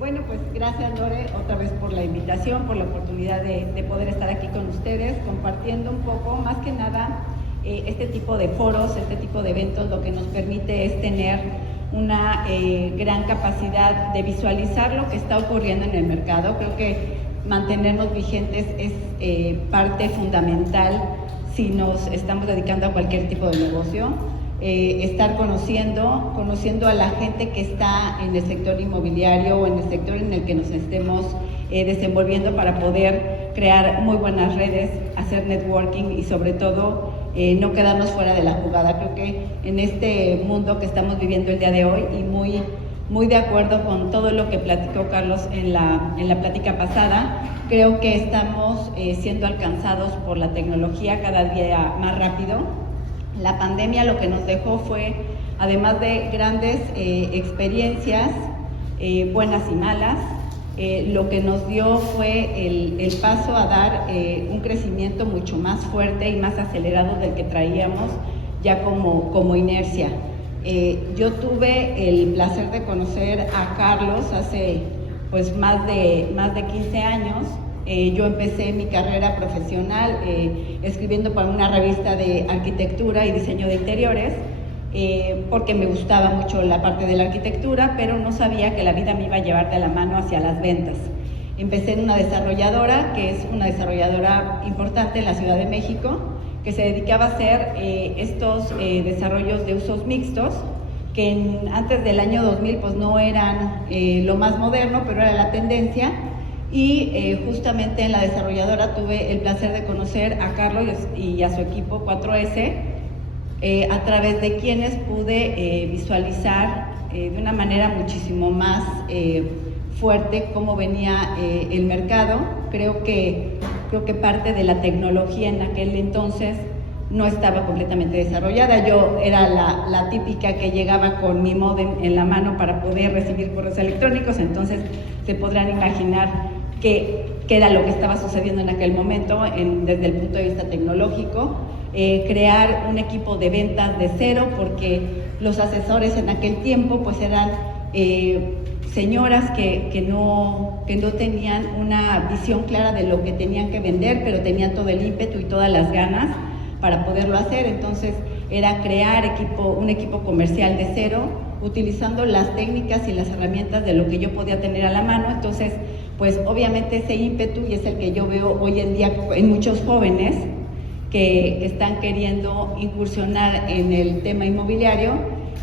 Bueno, pues gracias, Lore, otra vez por la invitación, por la oportunidad de poder estar aquí con ustedes, compartiendo un poco, más que nada, este tipo de foros, este tipo de eventos, lo que nos permite es tener una gran capacidad de visualizar lo que está ocurriendo en el mercado. Creo que mantenernos vigentes es parte fundamental si nos estamos dedicando a cualquier tipo de negocio. Estar conociendo a la gente que está en el sector inmobiliario o en el sector en el que nos estemos desenvolviendo para poder crear muy buenas redes, hacer networking y sobre todo no quedarnos fuera de la jugada. Creo que en este mundo que estamos viviendo el día de hoy y muy de acuerdo con todo lo que platicó Carlos en la plática pasada, creo que estamos siendo alcanzados por la tecnología cada día más rápido. La pandemia lo que nos dejó fue, además de grandes experiencias, buenas y malas, lo que nos dio fue el paso a dar un crecimiento mucho más fuerte y más acelerado del que traíamos ya como inercia. Yo tuve el placer de conocer a Carlos hace pues más de 15 años. Yo empecé mi carrera profesional escribiendo para una revista de arquitectura y diseño de interiores, porque me gustaba mucho la parte de la arquitectura, pero no sabía que la vida me iba a llevar de la mano hacia las ventas. Empecé en una desarrolladora, que es una desarrolladora importante en la Ciudad de México, que se dedicaba a hacer estos desarrollos de usos mixtos, que antes del año 2000 pues no eran lo más moderno, pero era la tendencia. Y justamente en la desarrolladora tuve el placer de conocer a Carlos y a su equipo 4S, a través de quienes pude visualizar de una manera muchísimo más fuerte cómo venía el mercado. Creo que parte de la tecnología en aquel entonces no estaba completamente desarrollada. Yo era la típica que llegaba con mi módem en la mano para poder recibir correos electrónicos, entonces se podrán imaginar qué era lo que estaba sucediendo en aquel momento desde el punto de vista tecnológico. Crear un equipo de ventas de cero, porque los asesores en aquel tiempo pues eran señoras que no tenían una visión clara de lo que tenían que vender, pero tenían todo el ímpetu y todas las ganas para poderlo hacer. Entonces era crear un equipo comercial de cero, utilizando las técnicas y las herramientas de lo que yo podía tener a la mano. Entonces pues obviamente ese ímpetu, y es el que yo veo hoy en día en muchos jóvenes que están queriendo incursionar en el tema inmobiliario,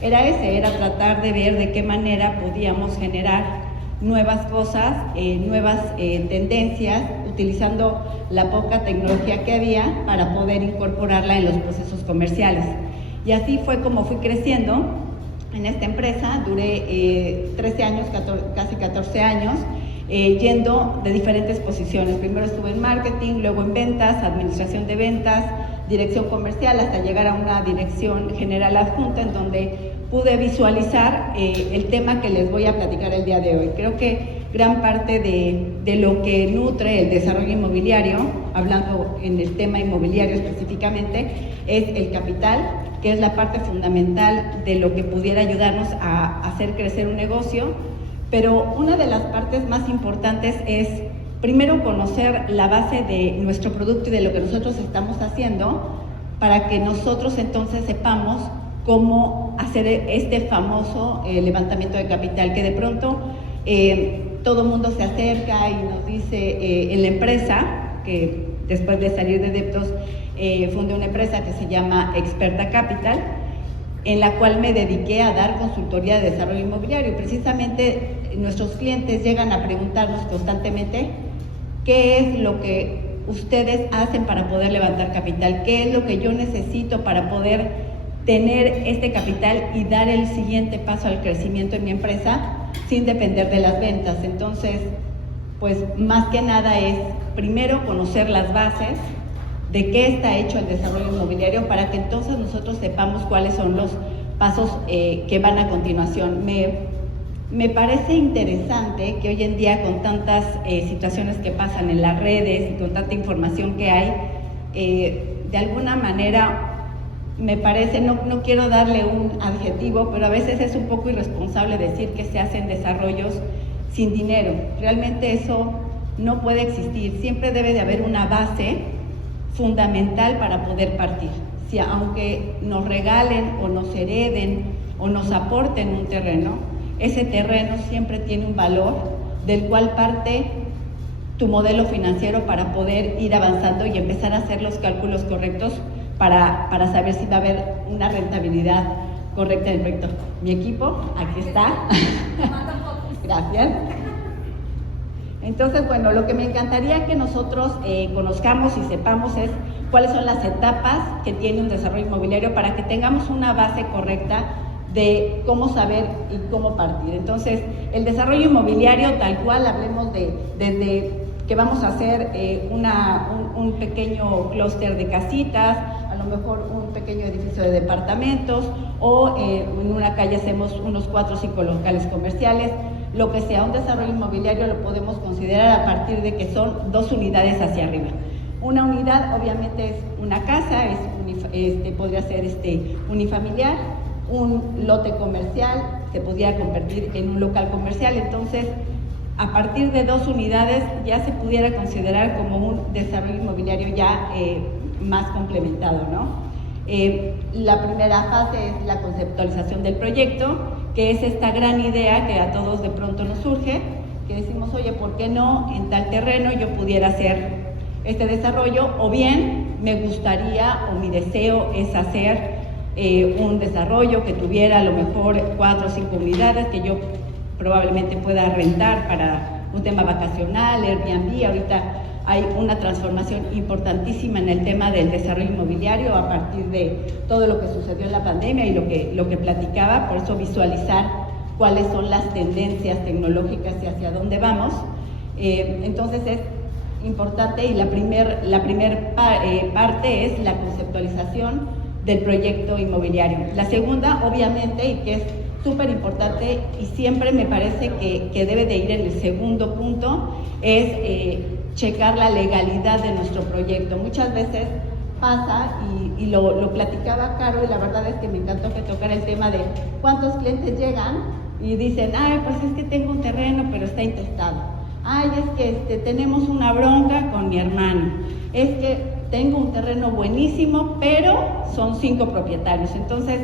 era tratar de ver de qué manera podíamos generar nuevas cosas, nuevas tendencias, utilizando la poca tecnología que había para poder incorporarla en los procesos comerciales. Y así fue como fui creciendo en esta empresa. Duré 13 años, casi 14 años, yendo de diferentes posiciones. Primero estuve en marketing, luego en ventas, administración de ventas, dirección comercial, hasta llegar a una dirección general adjunta, en donde pude visualizar el tema que les voy a platicar el día de hoy. Creo que gran parte de lo que nutre el desarrollo inmobiliario, hablando en el tema inmobiliario específicamente, es el capital, que es la parte fundamental de lo que pudiera ayudarnos a hacer crecer un negocio. Pero una de las partes más importantes es, primero, conocer la base de nuestro producto y de lo que nosotros estamos haciendo, para que nosotros entonces sepamos cómo hacer este famoso levantamiento de capital, que de pronto todo el mundo se acerca y nos dice en la empresa, que después de salir de Deptos fundé una empresa que se llama Experta Capital, en la cual me dediqué a dar consultoría de desarrollo inmobiliario. Precisamente nuestros clientes llegan a preguntarnos constantemente qué es lo que ustedes hacen para poder levantar capital, qué es lo que yo necesito para poder tener este capital y dar el siguiente paso al crecimiento en mi empresa sin depender de las ventas. Entonces, pues más que nada es primero conocer las bases de qué está hecho el desarrollo inmobiliario, para que entonces nosotros sepamos cuáles son los pasos que van a continuación. Me parece interesante que hoy en día, con tantas situaciones que pasan en las redes y con tanta información que hay, de alguna manera me parece, no quiero darle un adjetivo, pero a veces es un poco irresponsable decir que se hacen desarrollos sin dinero. Realmente eso no puede existir. Siempre debe de haber una base fundamental para poder partir. Si aunque nos regalen o nos hereden o nos aporten un terreno, ese terreno siempre tiene un valor del cual parte tu modelo financiero para poder ir avanzando y empezar a hacer los cálculos correctos para saber si va a haber una rentabilidad correcta del proyecto. Mi equipo, aquí está. Gracias. Entonces, bueno, lo que me encantaría que nosotros conozcamos y sepamos es cuáles son las etapas que tiene un desarrollo inmobiliario para que tengamos una base correcta de cómo saber y cómo partir. Entonces, el desarrollo inmobiliario, tal cual, hablemos desde que vamos a hacer un pequeño clúster de casitas, a lo mejor un pequeño edificio de departamentos, o en una calle hacemos unos 4 o 5 locales comerciales. Lo que sea un desarrollo inmobiliario lo podemos considerar a partir de que son 2 unidades hacia arriba. Una unidad obviamente es una casa, podría ser unifamiliar, un lote comercial se podría convertir en un local comercial. Entonces, a partir de 2 unidades ya se pudiera considerar como un desarrollo inmobiliario ya más complementado, ¿no? La primera fase es la conceptualización del proyecto, que es esta gran idea que a todos de pronto nos surge, que decimos, oye, ¿por qué no en tal terreno yo pudiera hacer este desarrollo? O bien me gustaría o mi deseo es hacer un desarrollo que tuviera a lo mejor 4 o 5 unidades que yo probablemente pueda rentar para un tema vacacional, Airbnb. Ahorita hay una transformación importantísima en el tema del desarrollo inmobiliario a partir de todo lo que sucedió en la pandemia y lo que platicaba, por eso visualizar cuáles son las tendencias tecnológicas y hacia dónde vamos. Entonces es importante y la primer parte es la conceptualización del proyecto inmobiliario. La segunda, obviamente, y que es súper importante y siempre me parece que debe de ir en el segundo punto, es checar la legalidad de nuestro proyecto. Muchas veces pasa, y lo platicaba Caro, y la verdad es que me encantó que tocara el tema de cuántos clientes llegan y dicen, ay, pues es que tengo un terreno pero está intestado, ay, es que tenemos una bronca con mi hermano, es que tengo un terreno buenísimo pero son 5 propietarios. Entonces,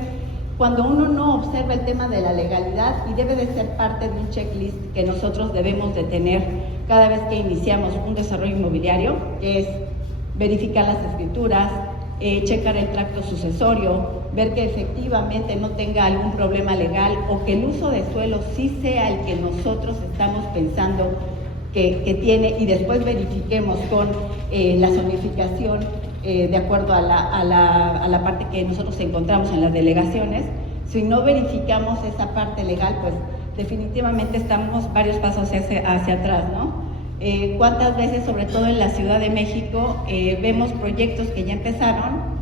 cuando uno no observa el tema de la legalidad, y debe de ser parte de un checklist que nosotros debemos de tener cada vez que iniciamos un desarrollo inmobiliario, que es verificar las escrituras, checar el tracto sucesorio, ver que efectivamente no tenga algún problema legal o que el uso de suelo sí sea el que nosotros estamos pensando que tiene, y después verifiquemos con la zonificación de acuerdo a la parte que nosotros encontramos en las delegaciones. Si no verificamos esa parte legal, pues definitivamente estamos varios pasos hacia atrás, ¿no? ¿Cuántas veces, sobre todo en la Ciudad de México, vemos proyectos que ya empezaron,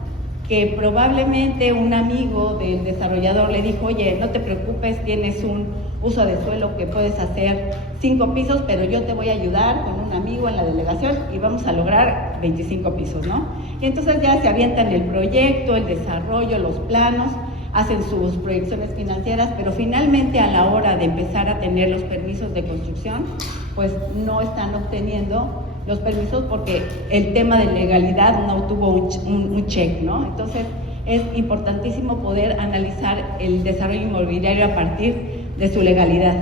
que probablemente un amigo del desarrollador le dijo, oye, no te preocupes, tienes un uso de suelo que puedes hacer 5 pisos, pero yo te voy a ayudar con un amigo en la delegación y vamos a lograr 25 pisos, ¿no? Y entonces ya se avientan el proyecto, el desarrollo, los planos, hacen sus proyecciones financieras, pero finalmente a la hora de empezar a tener los permisos de construcción, pues no están obteniendo los permisos porque el tema de legalidad no tuvo un check, ¿no? Entonces es importantísimo poder analizar el desarrollo inmobiliario a partir de su legalidad.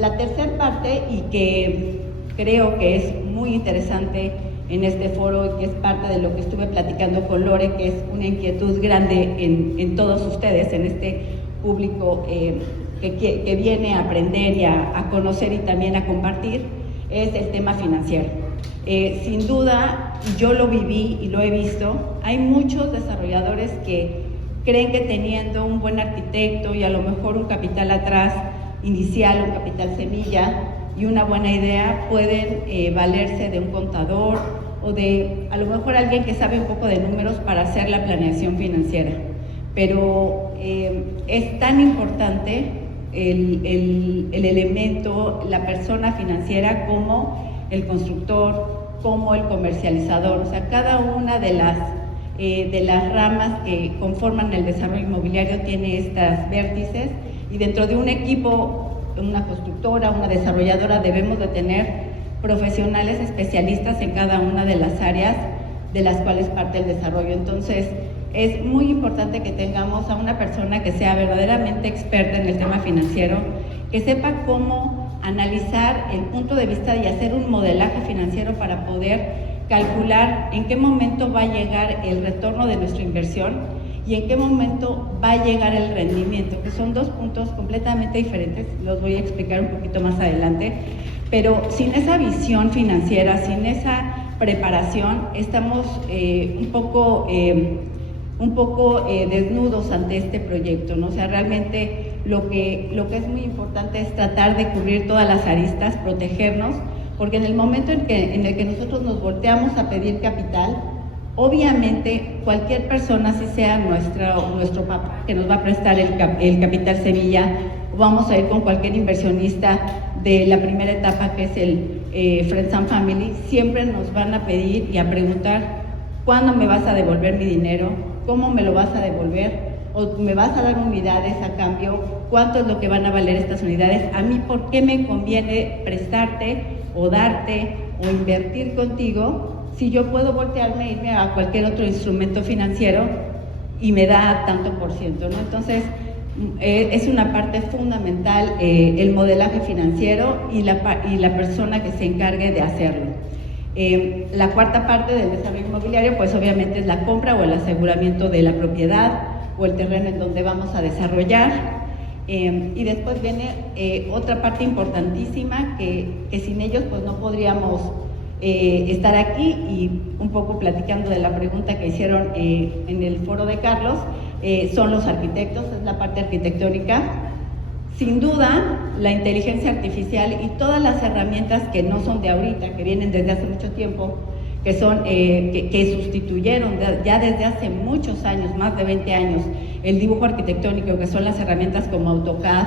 La tercera parte, y que creo que es muy interesante en este foro y que es parte de lo que estuve platicando con Lore, que es una inquietud grande en todos ustedes, en este público que viene a aprender y a conocer y también a compartir, es el tema financiero. Sin duda, yo lo viví y lo he visto, hay muchos desarrolladores que creen que teniendo un buen arquitecto y a lo mejor un capital atrás inicial, un capital semilla y una buena idea, pueden valerse de un contador o de a lo mejor alguien que sabe un poco de números para hacer la planeación financiera. Pero es tan importante el elemento, la persona financiera, como el constructor, como el comercializador. O sea, cada una de las ramas que conforman el desarrollo inmobiliario tiene estas vértices, y dentro de un equipo una constructora, una desarrolladora, debemos de tener profesionales especialistas en cada una de las áreas de las cuales parte el desarrollo. Entonces, es muy importante que tengamos a una persona que sea verdaderamente experta en el tema financiero, que sepa cómo analizar el punto de vista y hacer un modelaje financiero para poder calcular en qué momento va a llegar el retorno de nuestra inversión y en qué momento va a llegar el rendimiento, que son dos puntos completamente diferentes, los voy a explicar un poquito más adelante, pero sin esa visión financiera, sin esa preparación, estamos un poco desnudos ante este proyecto, ¿no? O sea, realmente lo que es muy importante es tratar de cubrir todas las aristas, protegernos, porque en el momento en el que nosotros nos volteamos a pedir capital, obviamente cualquier persona, si sea nuestro papá que nos va a prestar el capital semilla, o vamos a ir con cualquier inversionista de la primera etapa que es el Friends and Family, siempre nos van a pedir y a preguntar ¿cuándo me vas a devolver mi dinero? ¿Cómo me lo vas a devolver? ¿O me vas a dar unidades a cambio? ¿Cuánto es lo que van a valer estas unidades? A mí, ¿por qué me conviene prestarte o darte o invertir contigo si yo puedo voltearme e irme a cualquier otro instrumento financiero y me da tanto por ciento, ¿no? Entonces, es una parte fundamental el modelaje financiero y la persona que se encargue de hacerlo. La cuarta parte del desarrollo inmobiliario, pues obviamente es la compra o el aseguramiento de la propiedad o el terreno en donde vamos a desarrollar. Y después viene otra parte importantísima que sin ellos pues no podríamos estar aquí, y un poco platicando de la pregunta que hicieron en el foro de Carlos, son los arquitectos, es la parte arquitectónica. Sin duda, la inteligencia artificial y todas las herramientas que no son de ahorita, que vienen desde hace mucho tiempo, que son que sustituyeron ya desde hace muchos años, más de 20 años, el dibujo arquitectónico, que son las herramientas como AutoCAD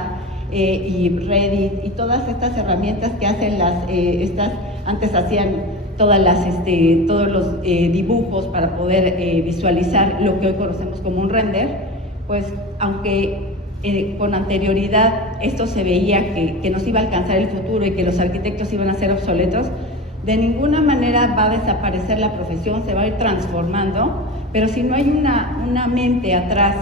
y Revit y todas estas herramientas que hacen antes hacían todos los dibujos para poder visualizar lo que hoy conocemos como un render. Pues aunque con anterioridad esto se veía que nos iba a alcanzar el futuro y que los arquitectos iban a ser obsoletos, de ninguna manera va a desaparecer la profesión, se va a ir transformando, pero si no hay una mente atrás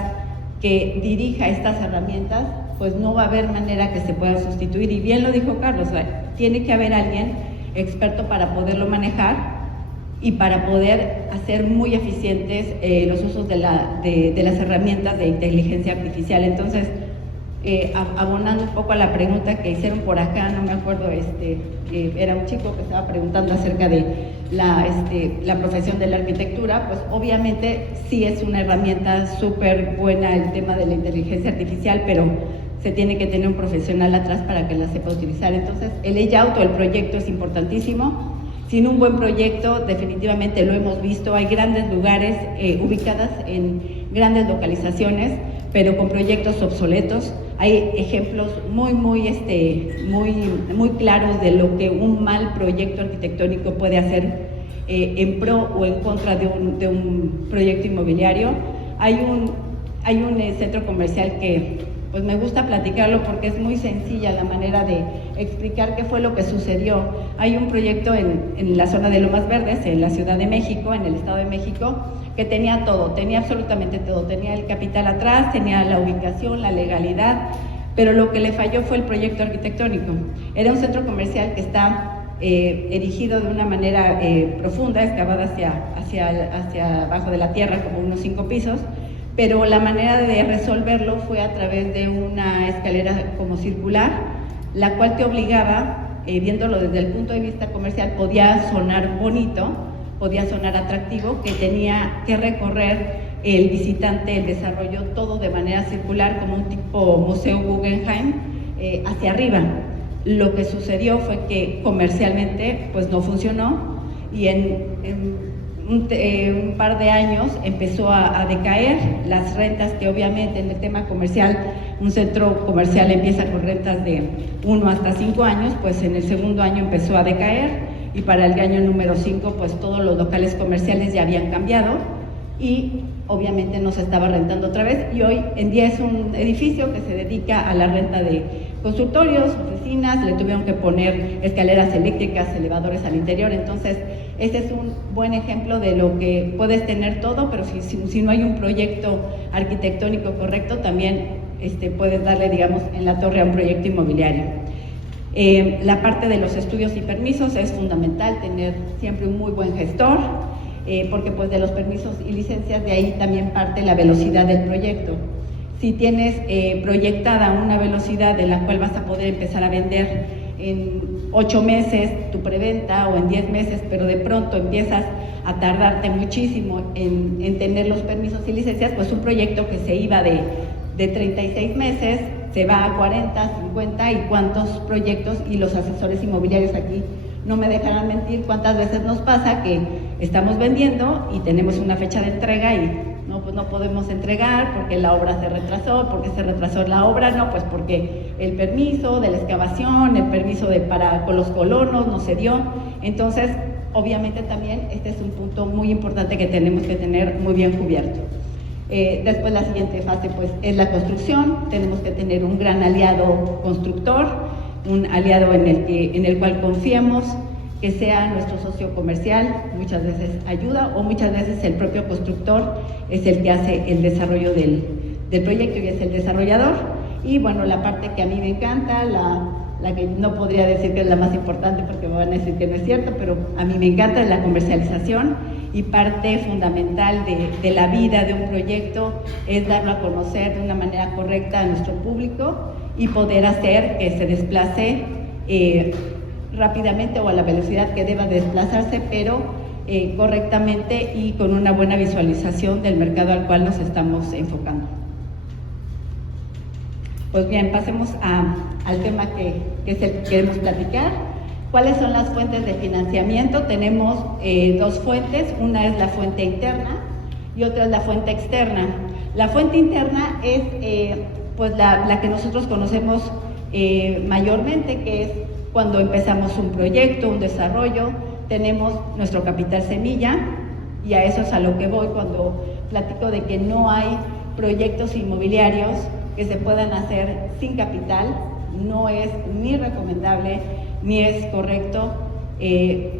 que dirija estas herramientas, pues no va a haber manera que se puedan sustituir. Y bien lo dijo Carlos, tiene que haber alguien experto para poderlo manejar y para poder hacer muy eficientes los usos de las herramientas de inteligencia artificial. Entonces, abonando un poco a la pregunta que hicieron por acá, no me acuerdo, era un chico que estaba preguntando acerca de la profesión de la arquitectura. Pues obviamente sí es una herramienta súper buena el tema de la inteligencia artificial, pero se tiene que tener un profesional atrás para que la sepa utilizar. Entonces, el layout o el proyecto es importantísimo. Sin un buen proyecto, definitivamente lo hemos visto, hay grandes lugares ubicadas en grandes localizaciones, pero con proyectos obsoletos. Hay ejemplos muy claros de lo que un mal proyecto arquitectónico puede hacer en pro o en contra de un proyecto inmobiliario. Hay un centro comercial que pues me gusta platicarlo porque es muy sencilla la manera de explicar qué fue lo que sucedió. Hay un proyecto en la zona de Lomas Verdes, en la Ciudad de México, en el Estado de México, que tenía todo, tenía absolutamente todo. Tenía el capital atrás, tenía la ubicación, la legalidad, pero lo que le falló fue el proyecto arquitectónico. Era un centro comercial que está erigido de una manera profunda, excavada hacia abajo de la tierra, como unos 5 pisos, pero la manera de resolverlo fue a través de una escalera como circular, la cual te obligaba, viéndolo desde el punto de vista comercial, podía sonar bonito, podía sonar atractivo, que tenía que recorrer el visitante, el desarrollo, todo de manera circular, como un tipo Museo Guggenheim, hacia arriba. Lo que sucedió fue que comercialmente pues no funcionó, y en un par de años empezó a decaer las rentas, que obviamente en el tema comercial, un centro comercial empieza con rentas de 1 hasta 5 años, pues en el segundo año empezó a decaer, y para el año número 5 pues todos los locales comerciales ya habían cambiado y obviamente no se estaba rentando otra vez, y hoy en día es un edificio que se dedica a la renta de consultorios, oficinas, le tuvieron que poner escaleras eléctricas, elevadores al interior. Entonces, ese es un buen ejemplo de lo que puedes tener todo, pero si no hay un proyecto arquitectónico correcto, también puedes darle, digamos, en la torre a un proyecto inmobiliario. La parte de los estudios y permisos es fundamental tener siempre un muy buen gestor, porque pues de los permisos y licencias de ahí también parte la velocidad del proyecto. Si tienes proyectada una velocidad en la cual vas a poder empezar a vender en 8 meses tu preventa o en 10 meses, pero de pronto empiezas a tardarte muchísimo en tener los permisos y licencias, pues un proyecto que se iba de 36 meses se va a 40, 50 y cuántos proyectos, y los asesores inmobiliarios aquí no me dejarán mentir cuántas veces nos pasa que estamos vendiendo y tenemos una fecha de entrega y no podemos entregar porque la obra se retrasó. ¿Por qué se retrasó la obra? No, pues porque el permiso de la excavación, el permiso con los colonos no se dio. Entonces, obviamente también este es un punto muy importante que tenemos que tener muy bien cubierto. Después la siguiente fase pues es la construcción. Tenemos que tener un gran aliado constructor, un aliado en el cual confiemos, que sea nuestro socio comercial. Muchas veces ayuda, o muchas veces el propio constructor es el que hace el desarrollo del proyecto y es el desarrollador. Y bueno, la parte que a mí me encanta, la que no podría decir que es la más importante porque me van a decir que no es cierto, pero a mí me encanta, es la comercialización, y parte fundamental de la vida de un proyecto es darlo a conocer de una manera correcta a nuestro público y poder hacer que se desplace rápidamente o a la velocidad que deba desplazarse, pero correctamente y con una buena visualización del mercado al cual nos estamos enfocando. Pues bien, pasemos al tema que es el que queremos platicar. ¿Cuáles son las fuentes de financiamiento? Tenemos dos fuentes, una es la fuente interna y otra es la fuente externa. La fuente interna es pues la que nosotros conocemos mayormente, que es cuando empezamos un proyecto, un desarrollo, tenemos nuestro capital semilla, y a eso es a lo que voy cuando platico de que no hay proyectos inmobiliarios que se puedan hacer sin capital. No es ni recomendable ni es correcto.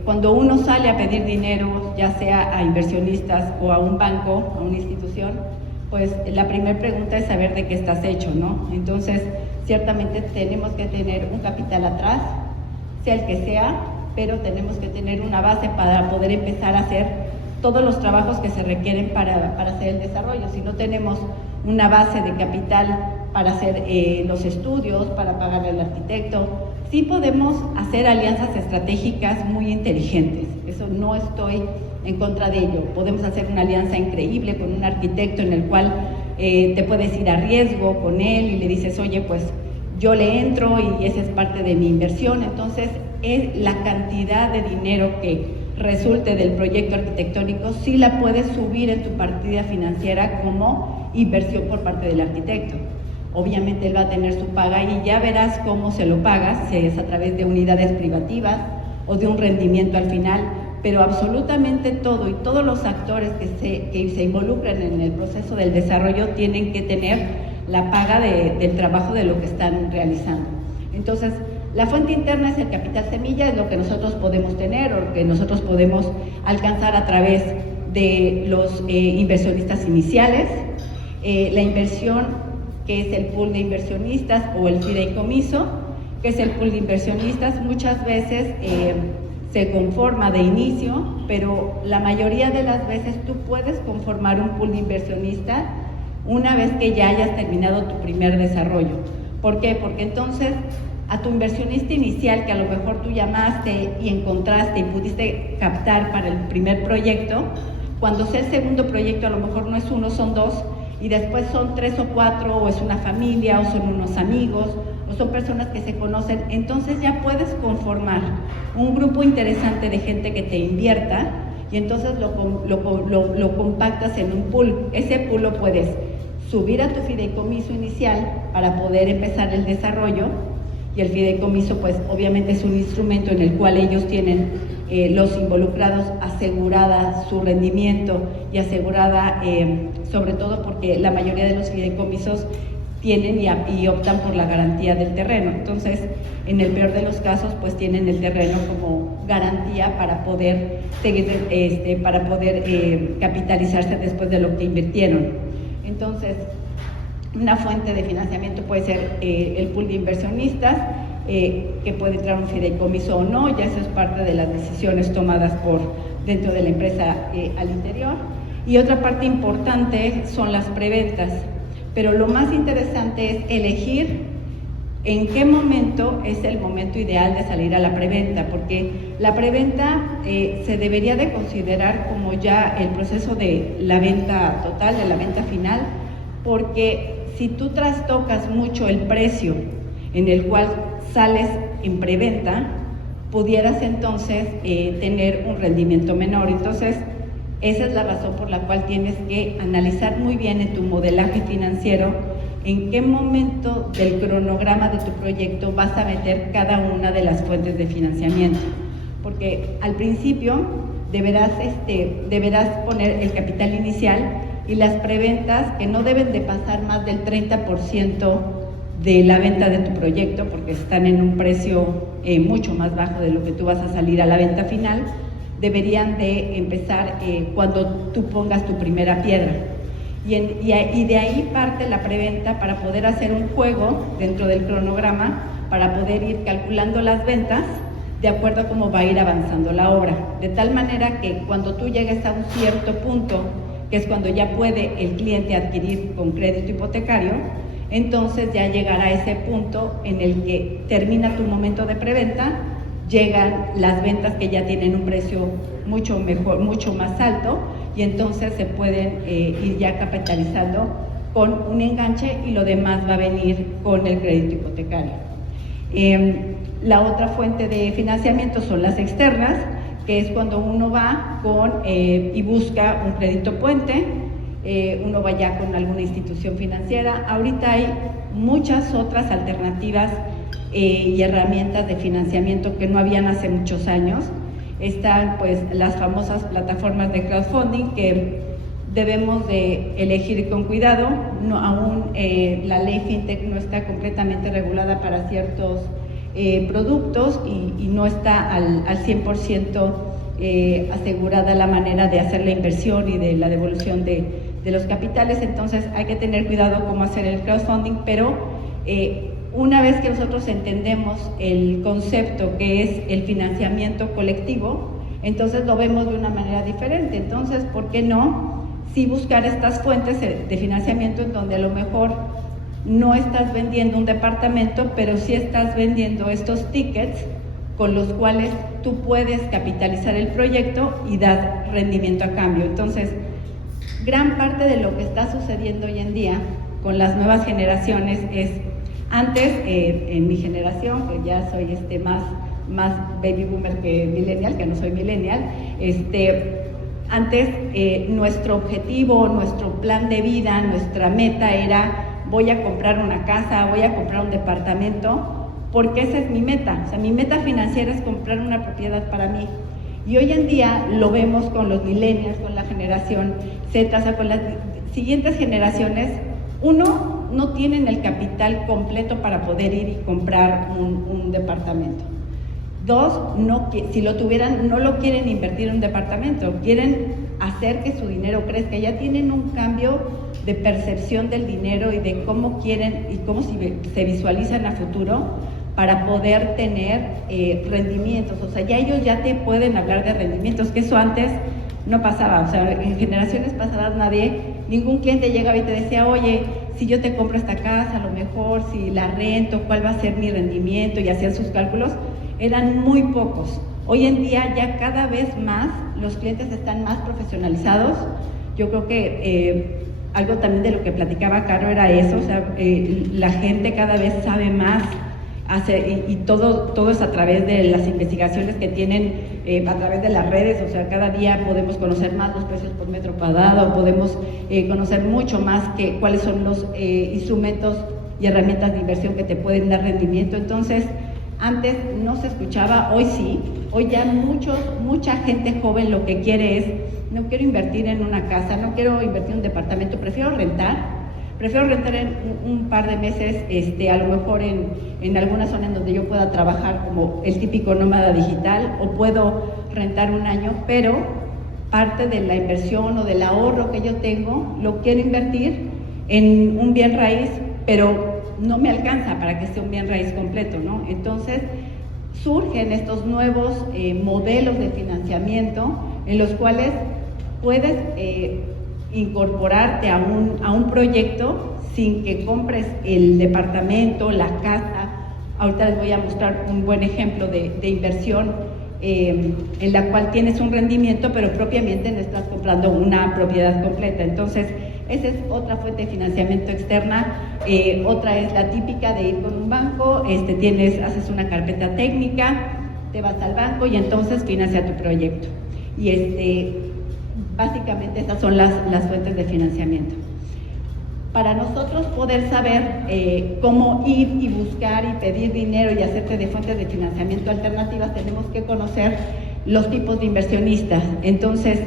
Cuando uno sale a pedir dinero, ya sea a inversionistas o a un banco, a una institución, pues la primera pregunta es saber de qué estás hecho, ¿no? Entonces, ciertamente tenemos que tener un capital atrás, sea el que sea, pero tenemos que tener una base para poder empezar a hacer todos los trabajos que se requieren para hacer el desarrollo. Si no tenemos una base de capital para hacer los estudios, para pagarle al arquitecto, sí podemos hacer alianzas estratégicas muy inteligentes. Eso no estoy en contra de ello. Podemos hacer una alianza increíble con un arquitecto en el cual te puedes ir a riesgo con él y le dices, oye, pues yo le entro y esa es parte de mi inversión. Entonces, es la cantidad de dinero que resulte del proyecto arquitectónico, sí la puedes subir en tu partida financiera como inversión por parte del arquitecto. Obviamente él va a tener su paga y ya verás cómo se lo pagas, si es a través de unidades privativas o de un rendimiento al final, pero absolutamente todo y todos los actores que se involucran en el proceso del desarrollo tienen que tener la paga del trabajo de lo que están realizando. Entonces, la fuente interna es el capital semilla, es lo que nosotros podemos tener o lo que nosotros podemos alcanzar a través de los inversionistas iniciales. La inversión, que es el pool de inversionistas, o el fideicomiso, que es el pool de inversionistas, muchas veces se conforma de inicio, pero la mayoría de las veces tú puedes conformar un pool de inversionistas una vez que ya hayas terminado tu primer desarrollo. ¿Por qué? Porque entonces a tu inversionista inicial, que a lo mejor tú llamaste y encontraste y pudiste captar para el primer proyecto, cuando sea el segundo proyecto a lo mejor no es uno, son dos, y después son 3 o 4, o es una familia, o son unos amigos, o son personas que se conocen. Entonces ya puedes conformar un grupo interesante de gente que te invierta, y entonces lo compactas en un pool. Ese pool lo puedes subir a tu fideicomiso inicial para poder empezar el desarrollo, y el fideicomiso pues obviamente es un instrumento en el cual ellos tienen los involucrados asegurada su rendimiento y asegurada sobre todo porque la mayoría de los fideicomisos tienen y optan por la garantía del terreno. Entonces, en el peor de los casos, pues tienen el terreno como garantía para poder seguir, para poder capitalizarse después de lo que invirtieron. Entonces, una fuente de financiamiento puede ser el pool de inversionistas, que puede entrar un fideicomiso o no, ya eso es parte de las decisiones tomadas dentro de la empresa al interior. Y otra parte importante son las preventas, pero lo más interesante es elegir en qué momento es el momento ideal de salir a la preventa, porque la preventa se debería de considerar como ya el proceso de la venta total, de la venta final, porque si tú trastocas mucho el precio en el cual sales en preventa, pudieras entonces tener un rendimiento menor. Entonces, esa es la razón por la cual tienes que analizar muy bien en tu modelaje financiero en qué momento del cronograma de tu proyecto vas a meter cada una de las fuentes de financiamiento. Porque al principio deberás poner el capital inicial y las preventas, que no deben de pasar más del 30% de la venta de tu proyecto, porque están en un precio mucho más bajo de lo que tú vas a salir a la venta final, deberían de empezar cuando tú pongas tu primera piedra. Y de ahí parte la preventa para poder hacer un juego dentro del cronograma, para poder ir calculando las ventas de acuerdo a cómo va a ir avanzando la obra. De tal manera que cuando tú llegues a un cierto punto, que es cuando ya puede el cliente adquirir con crédito hipotecario, entonces ya llegará a ese punto en el que termina tu momento de preventa, llegan las ventas que ya tienen un precio mucho mejor, mucho más alto, y entonces se pueden ir ya capitalizando con un enganche, y lo demás va a venir con el crédito hipotecario. La otra fuente de financiamiento son las externas, que es cuando uno va y busca un crédito puente, uno va ya con alguna institución financiera. Ahorita hay muchas otras alternativas y herramientas de financiamiento que no habían hace muchos años. Están pues las famosas plataformas de crowdfunding que debemos de elegir con cuidado. Aún la ley FinTech no está completamente regulada para ciertos productos y no está al 100% asegurada la manera de hacer la inversión y de la devolución de los capitales. Entonces hay que tener cuidado cómo hacer el crowdfunding, pero una vez que nosotros entendemos el concepto que es el financiamiento colectivo, entonces lo vemos de una manera diferente. Entonces, ¿por qué no? Sí, buscar estas fuentes de financiamiento en donde a lo mejor no estás vendiendo un departamento, pero sí estás vendiendo estos tickets con los cuales tú puedes capitalizar el proyecto y dar rendimiento a cambio. Entonces, gran parte de lo que está sucediendo hoy en día con las nuevas generaciones es, antes, en mi generación, que ya soy más baby boomer que millennial, que no soy millennial, antes nuestro objetivo, nuestro plan de vida, nuestra meta era: voy a comprar una casa, voy a comprar un departamento, porque esa es mi meta. O sea, mi meta financiera es comprar una propiedad para mí. Y hoy en día lo vemos con los millennials, con la generación Z, o sea, con las siguientes generaciones. Uno, no tienen el capital completo para poder ir y comprar un departamento. Dos, si lo tuvieran, no lo quieren invertir en un departamento, quieren hacer que su dinero crezca. Ya tienen un cambio de percepción del dinero y de cómo quieren y cómo se visualizan a futuro para poder tener rendimientos. O sea, ya ellos ya te pueden hablar de rendimientos, que eso antes no pasaba. O sea, en generaciones pasadas ningún cliente llegaba y te decía: oye, si yo te compro esta casa, a lo mejor, si la rento, ¿cuál va a ser mi rendimiento? Y hacían sus cálculos. Eran muy pocos. Hoy en día ya cada vez más los clientes están más profesionalizados. Yo creo que algo también de lo que platicaba Caro era eso, o sea, la gente cada vez sabe más, y todo es a través de las investigaciones que tienen a través de las redes. O sea, cada día podemos conocer más los precios por metro cuadrado, podemos conocer mucho más cuáles son los instrumentos y herramientas de inversión que te pueden dar rendimiento. Entonces, antes no se escuchaba, hoy sí. Hoy ya mucha gente joven lo que quiere es: no quiero invertir en una casa, no quiero invertir en un departamento, prefiero prefiero rentar en un par de meses, a lo mejor en alguna zona en donde yo pueda trabajar como el típico nómada digital, o puedo rentar un año, pero parte de la inversión o del ahorro que yo tengo lo quiero invertir en un bien raíz, pero no me alcanza para que sea un bien raíz completo, ¿no? Entonces surgen estos nuevos modelos de financiamiento en los cuales puedes incorporarte a un proyecto sin que compres el departamento, la casa. Ahorita les voy a mostrar un buen ejemplo de inversión en la cual tienes un rendimiento, pero propiamente no estás comprando una propiedad completa. Entonces, esa es otra fuente de financiamiento externa. Otra es la típica de ir con un banco, haces una carpeta técnica, te vas al banco y entonces financia tu proyecto. Y básicamente estas son las fuentes de financiamiento. Para nosotros poder saber cómo ir y buscar y pedir dinero y hacerte de fuentes de financiamiento alternativas, tenemos que conocer los tipos de inversionistas. Entonces,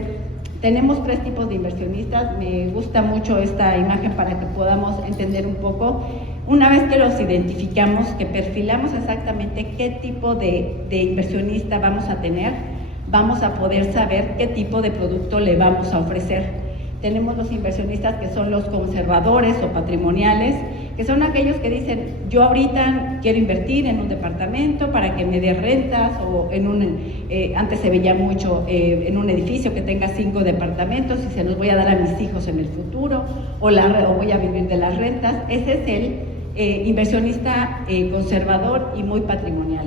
tenemos 3 tipos de inversionistas. Me gusta mucho esta imagen para que podamos entender un poco. Una vez que los identificamos, que perfilamos exactamente qué tipo de inversionista vamos a tener, vamos a poder saber qué tipo de producto le vamos a ofrecer. Tenemos los inversionistas que son los conservadores o patrimoniales, que son aquellos que dicen, yo ahorita quiero invertir en un departamento para que me dé rentas, o antes se veía mucho en un edificio que tenga 5 departamentos y se los voy a dar a mis hijos en el futuro, o voy a vivir de las rentas. Ese es el inversionista conservador y muy patrimonial.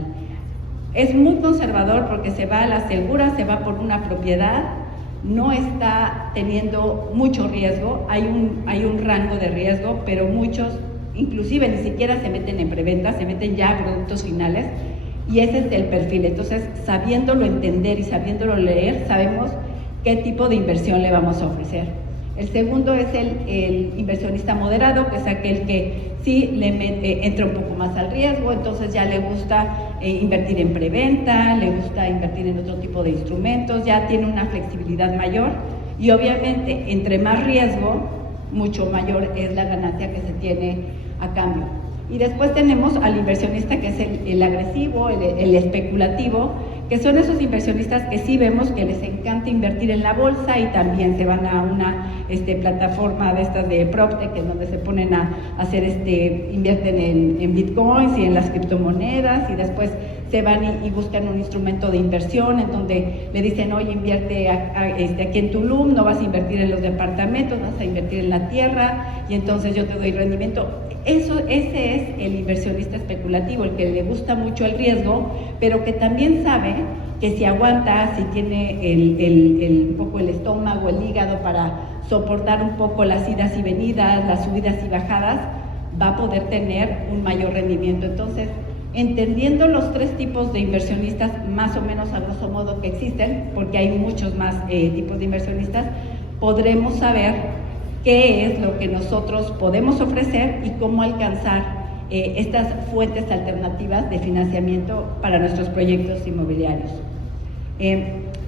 Es muy conservador porque se va a la segura, se va por una propiedad, no está teniendo mucho riesgo, hay un rango de riesgo, pero muchos inclusive ni siquiera se meten en preventa, se meten ya a productos finales, y ese es el perfil. Entonces, sabiéndolo entender y sabiéndolo leer, sabemos qué tipo de inversión le vamos a ofrecer. El segundo es el inversionista moderado, que es aquel que sí entra un poco más al riesgo, entonces ya le gusta invertir en preventa, le gusta invertir en otro tipo de instrumentos, ya tiene una flexibilidad mayor, y obviamente entre más riesgo, mucho mayor es la ganancia que se tiene a cambio. Y después tenemos al inversionista que es el agresivo, el especulativo, que son esos inversionistas que sí vemos que les encanta invertir en la bolsa y también se van a una plataforma de estas de PropTech, en donde se ponen a hacer, invierten en bitcoins y en las criptomonedas, y después se van y buscan un instrumento de inversión en donde le dicen, oye, invierte aquí en Tulum, no vas a invertir en los departamentos, vas a invertir en la tierra y entonces yo te doy rendimiento. Ese es el inversionista especulativo, el que le gusta mucho el riesgo, pero que también sabe que si aguanta, si tiene un poco el estómago, el hígado para soportar un poco las idas y venidas, las subidas y bajadas, va a poder tener un mayor rendimiento. Entonces, entendiendo los 3 tipos de inversionistas, más o menos a grosso modo que existen, porque hay muchos más tipos de inversionistas, podremos saber qué es lo que nosotros podemos ofrecer y cómo alcanzar estas fuentes alternativas de financiamiento para nuestros proyectos inmobiliarios.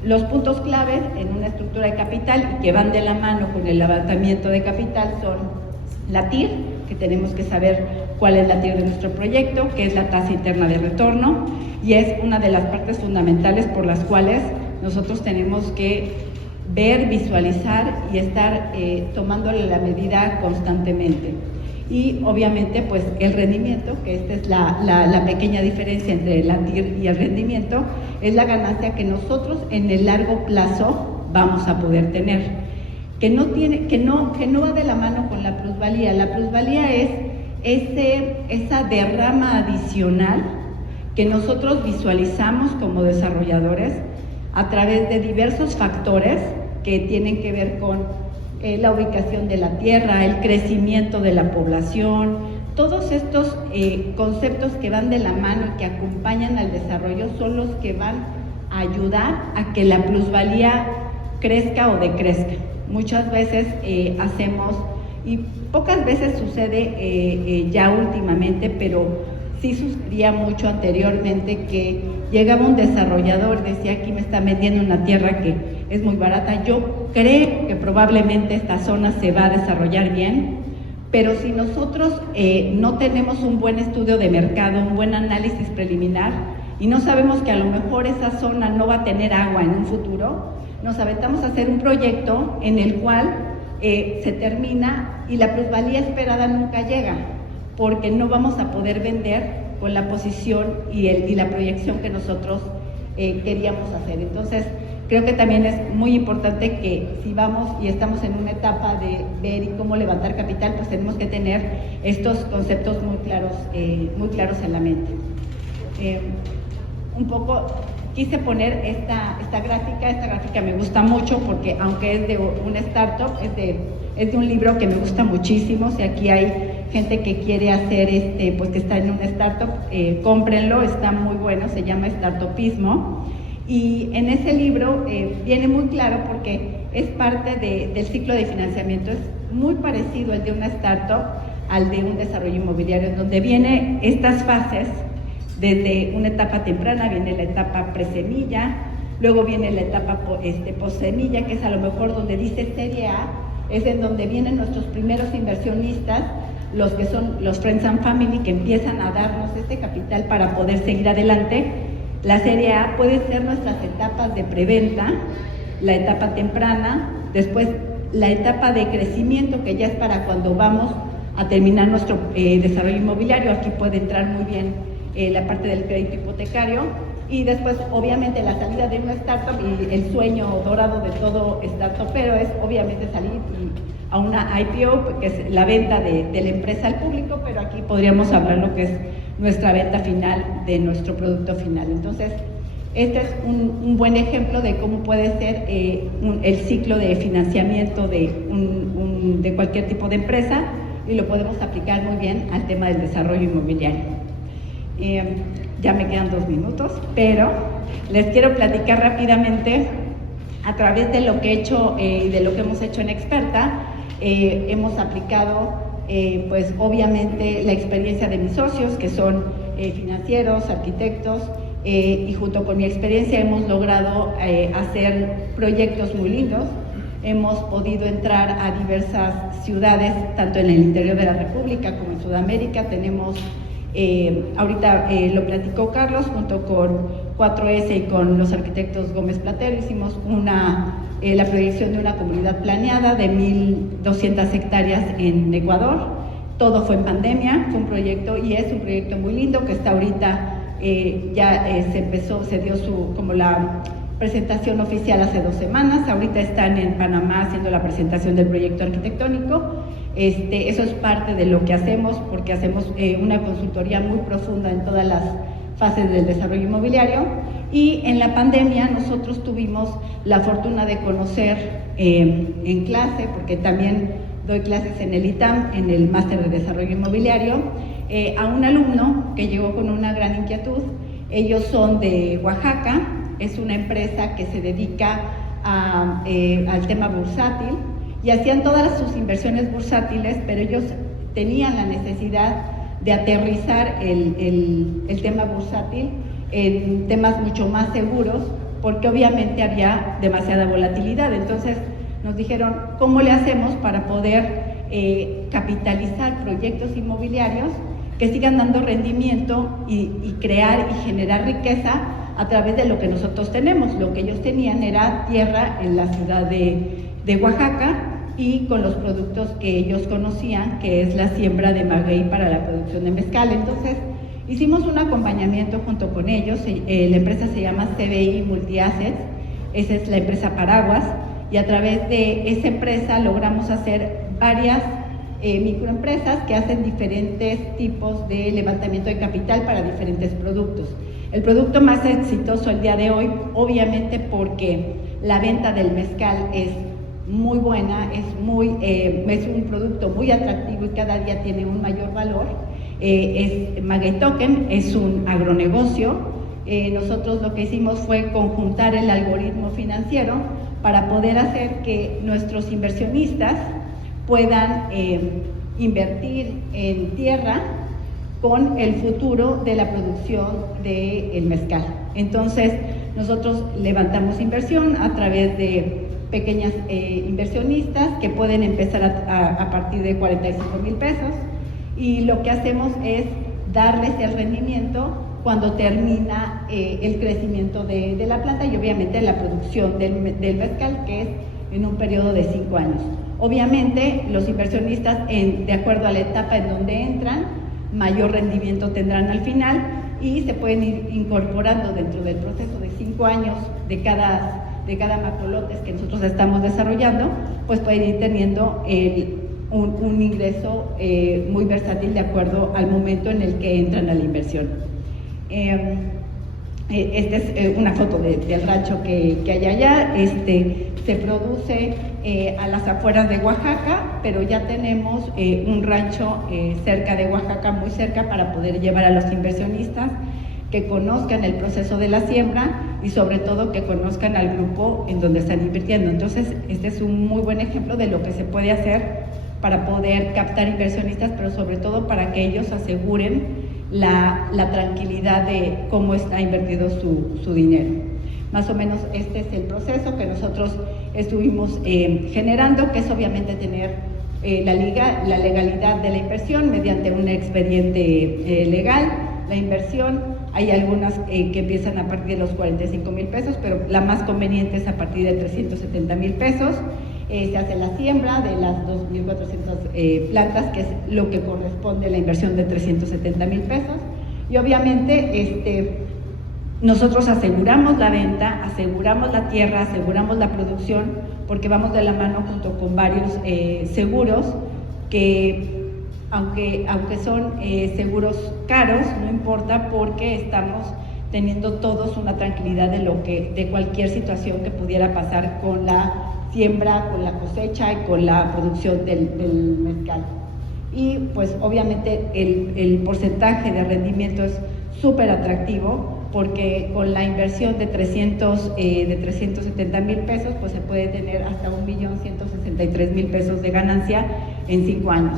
Los puntos claves en una estructura de capital y que van de la mano con el levantamiento de capital son la TIR, que tenemos que saber cuál es la TIR de nuestro proyecto, que es la tasa interna de retorno, y es una de las partes fundamentales por las cuales nosotros tenemos que ver, visualizar y estar tomándole la medida constantemente. Y obviamente pues el rendimiento, que esta es la pequeña diferencia entre la TIR y el rendimiento, es la ganancia que nosotros en el largo plazo vamos a poder tener, que no va de la mano con la plusvalía. La plusvalía es esa derrama adicional que nosotros visualizamos como desarrolladores a través de diversos factores que tienen que ver con la ubicación de la tierra, el crecimiento de la población, todos estos conceptos que van de la mano y que acompañan al desarrollo son los que van a ayudar a que la plusvalía crezca o decrezca. Muchas veces hacemos, y pocas veces sucede ya últimamente, pero sí sucedía mucho anteriormente, que llegaba un desarrollador, decía, aquí me está vendiendo una tierra que es muy barata, yo creo que probablemente esta zona se va a desarrollar bien, pero si nosotros no tenemos un buen estudio de mercado, un buen análisis preliminar, y no sabemos que a lo mejor esa zona no va a tener agua en un futuro, nos aventamos a hacer un proyecto en el cual se termina y la plusvalía esperada nunca llega, porque no vamos a poder vender con la posición y la proyección que nosotros queríamos hacer. Entonces, creo que también es muy importante que si vamos y estamos en una etapa de ver y cómo levantar capital, pues tenemos que tener estos conceptos muy claros en la mente. Un poco quise poner esta gráfica me gusta mucho porque aunque es de una startup, es de un libro que me gusta muchísimo. Si aquí hay gente que quiere hacer, pues que está en una startup, cómprenlo, está muy bueno, se llama Startupismo. Y en ese libro viene muy claro porque es parte del ciclo de financiamiento, es muy parecido el de una startup al de un desarrollo inmobiliario, en donde vienen estas fases. Desde una etapa temprana viene la etapa presemilla, luego viene la etapa postsemilla, que es a lo mejor donde dice Serie A, es en donde vienen nuestros primeros inversionistas, los que son los Friends and Family, que empiezan a darnos este capital para poder seguir adelante. La Serie A puede ser nuestras etapas de preventa, la etapa temprana, después la etapa de crecimiento, que ya es para cuando vamos a terminar nuestro desarrollo inmobiliario. Aquí puede entrar muy bien la parte del crédito hipotecario, y después obviamente la salida de una startup, y el sueño dorado de todo startupero es obviamente salir a una IPO, que es la venta de la empresa al público, pero aquí podríamos hablar lo que es nuestra venta final de nuestro producto final. Entonces, este es un buen ejemplo de cómo puede ser el ciclo de financiamiento de cualquier tipo de empresa, y lo podemos aplicar muy bien al tema del desarrollo inmobiliario. Ya me quedan 2 minutos, pero les quiero platicar rápidamente a través de lo que he hecho y de lo que hemos hecho en Experta. Hemos aplicado, pues obviamente, la experiencia de mis socios, que son financieros, arquitectos, y junto con mi experiencia hemos logrado hacer proyectos muy lindos. Hemos podido entrar a diversas ciudades, tanto en el interior de la República como en Sudamérica. Tenemos ahorita lo platicó Carlos, junto con 4S y con los arquitectos Gómez Platero, hicimos la proyección de una comunidad planeada de 1,200 hectáreas en Ecuador. Todo fue en pandemia, fue un proyecto, y es un proyecto muy lindo que está ahorita, se dio como la presentación oficial hace 2 semanas. Ahorita están en Panamá haciendo la presentación del proyecto arquitectónico. Eso es parte de lo que hacemos, porque hacemos una consultoría muy profunda en todas las fases del desarrollo inmobiliario. Y en la pandemia nosotros tuvimos la fortuna de conocer en clase, porque también doy clases en el ITAM, en el Máster de Desarrollo Inmobiliario, a un alumno que llegó con una gran inquietud. Ellos son de Oaxaca, es una empresa que se dedica al tema bursátil, y hacían todas sus inversiones bursátiles, pero ellos tenían la necesidad de aterrizar el tema bursátil en temas mucho más seguros, porque obviamente había demasiada volatilidad. Entonces nos dijeron, ¿cómo le hacemos para poder capitalizar proyectos inmobiliarios que sigan dando rendimiento y crear y generar riqueza a través de lo que nosotros tenemos? Lo que ellos tenían era tierra en la ciudad de Oaxaca, y con los productos que ellos conocían, que es la siembra de maguey para la producción de mezcal. Entonces hicimos un acompañamiento junto con ellos. La empresa se llama CBI Multiassets, esa es la empresa paraguas, y a través de esa empresa logramos hacer varias microempresas que hacen diferentes tipos de levantamiento de capital para diferentes productos. El producto más exitoso el día de hoy, obviamente porque la venta del mezcal es muy buena, es un producto muy atractivo y cada día tiene un mayor valor, es Maguey Token, es un agronegocio. Nosotros lo que hicimos fue conjuntar el algoritmo financiero para poder hacer que nuestros inversionistas puedan invertir en tierra con el futuro de la producción del mezcal. Entonces nosotros levantamos inversión a través de pequeñas inversionistas que pueden empezar a partir de 45,000 pesos, y lo que hacemos es darles el rendimiento cuando termina el crecimiento de la planta y obviamente la producción del mezcal, que es en un periodo de 5 años. Obviamente los inversionistas, de acuerdo a la etapa en donde entran, mayor rendimiento tendrán al final y se pueden ir incorporando dentro del proceso de 5 años de cada macrolotes que nosotros estamos desarrollando, pues pueden ir teniendo un ingreso muy versátil de acuerdo al momento en el que entran a la inversión. Esta es una foto del rancho que hay allá. Se produce a las afueras de Oaxaca, pero ya tenemos un rancho cerca de Oaxaca, muy cerca, para poder llevar a los inversionistas que conozcan el proceso de la siembra y sobre todo que conozcan al grupo en donde están invirtiendo. Entonces, este es un muy buen ejemplo de lo que se puede hacer para poder captar inversionistas, pero sobre todo para que ellos aseguren la tranquilidad de cómo está invertido su dinero. Más o menos este es el proceso que nosotros estuvimos generando, que es obviamente tener la legalidad de la inversión mediante un expediente legal. La inversión, hay algunas que empiezan a partir de los 45,000 pesos, pero la más conveniente es a partir de 370,000 pesos. Se hace la siembra de las 2,400 plantas, que es lo que corresponde a la inversión de 370,000 pesos. Y obviamente nosotros aseguramos la venta, aseguramos la tierra, aseguramos la producción, porque vamos de la mano junto con varios seguros que, aunque son seguros caros, no importa, porque estamos teniendo todos una tranquilidad de cualquier situación que pudiera pasar con la siembra, con la cosecha y con la producción del mezcal. Y pues obviamente el porcentaje de rendimiento es súper atractivo, porque con la inversión de 370,000 pesos, pues se puede tener hasta 1,163,000 pesos de ganancia en 5 años.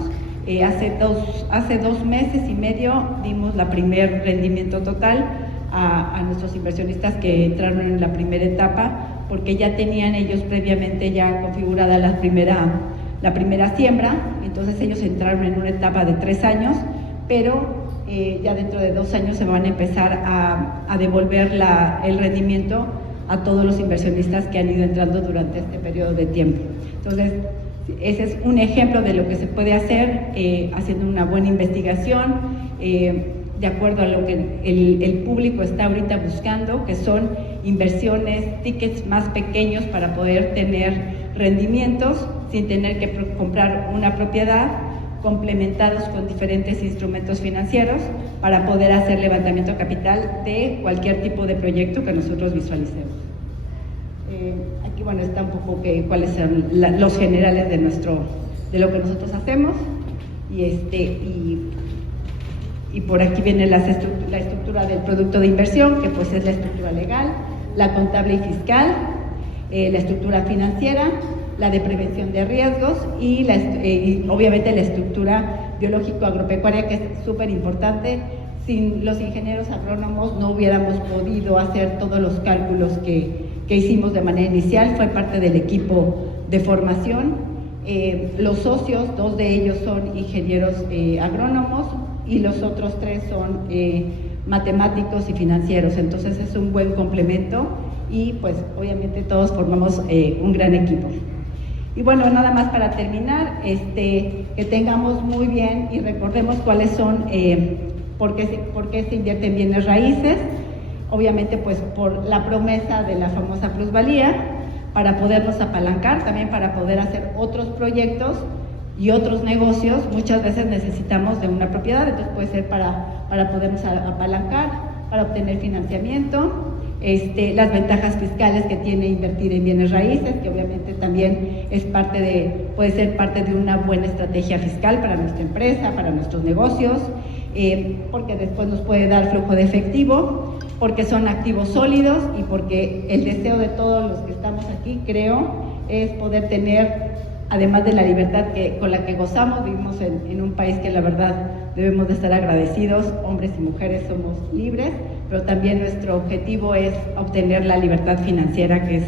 Hace 2 meses y medio dimos la primer rendimiento total a nuestros inversionistas que entraron en la primera etapa, porque ya tenían ellos previamente ya configurada la primera siembra. Entonces ellos entraron en una etapa de 3 años, pero ya dentro de 2 años se van a empezar a devolver el rendimiento a todos los inversionistas que han ido entrando durante este periodo de tiempo. Entonces, ese es un ejemplo de lo que se puede hacer haciendo una buena investigación, de acuerdo a lo que el público está ahorita buscando, que son inversiones, tickets más pequeños para poder tener rendimientos sin tener que comprar una propiedad, complementados con diferentes instrumentos financieros para poder hacer levantamiento de capital de cualquier tipo de proyecto que nosotros visualicemos. Aquí, bueno, está un poco cuáles son los generales de lo que nosotros hacemos, y por aquí viene la estructura del producto de inversión, que pues es la estructura legal, la contable y fiscal, la estructura financiera, la de prevención de riesgos y obviamente la estructura biológico-agropecuaria, que es súper importante. Sin los ingenieros agrónomos no hubiéramos podido hacer todos los cálculos que hicimos de manera inicial. Fue parte del equipo de formación. Los socios, 2 de ellos son ingenieros agrónomos y los otros 3 son matemáticos y financieros. Entonces es un buen complemento y pues obviamente todos formamos un gran equipo. Y bueno, nada más para terminar, que tengamos muy bien y recordemos cuáles son, por qué se invierte en bienes raíces. Obviamente pues por la promesa de la famosa plusvalía, para podernos apalancar, también para poder hacer otros proyectos y otros negocios. Muchas veces necesitamos de una propiedad, entonces puede ser para podernos apalancar, para obtener financiamiento. Las ventajas fiscales que tiene invertir en bienes raíces, que obviamente también puede ser parte de una buena estrategia fiscal para nuestra empresa, para nuestros negocios, porque después nos puede dar flujo de efectivo, porque son activos sólidos y porque el deseo de todos los que estamos aquí, creo, es poder tener, además de la libertad con la que gozamos. Vivimos en un país que la verdad debemos de estar agradecidos, hombres y mujeres somos libres, pero también nuestro objetivo es obtener la libertad financiera, que es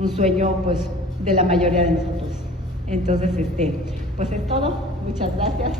un sueño pues de la mayoría de nosotros. Entonces, pues es todo. Muchas gracias.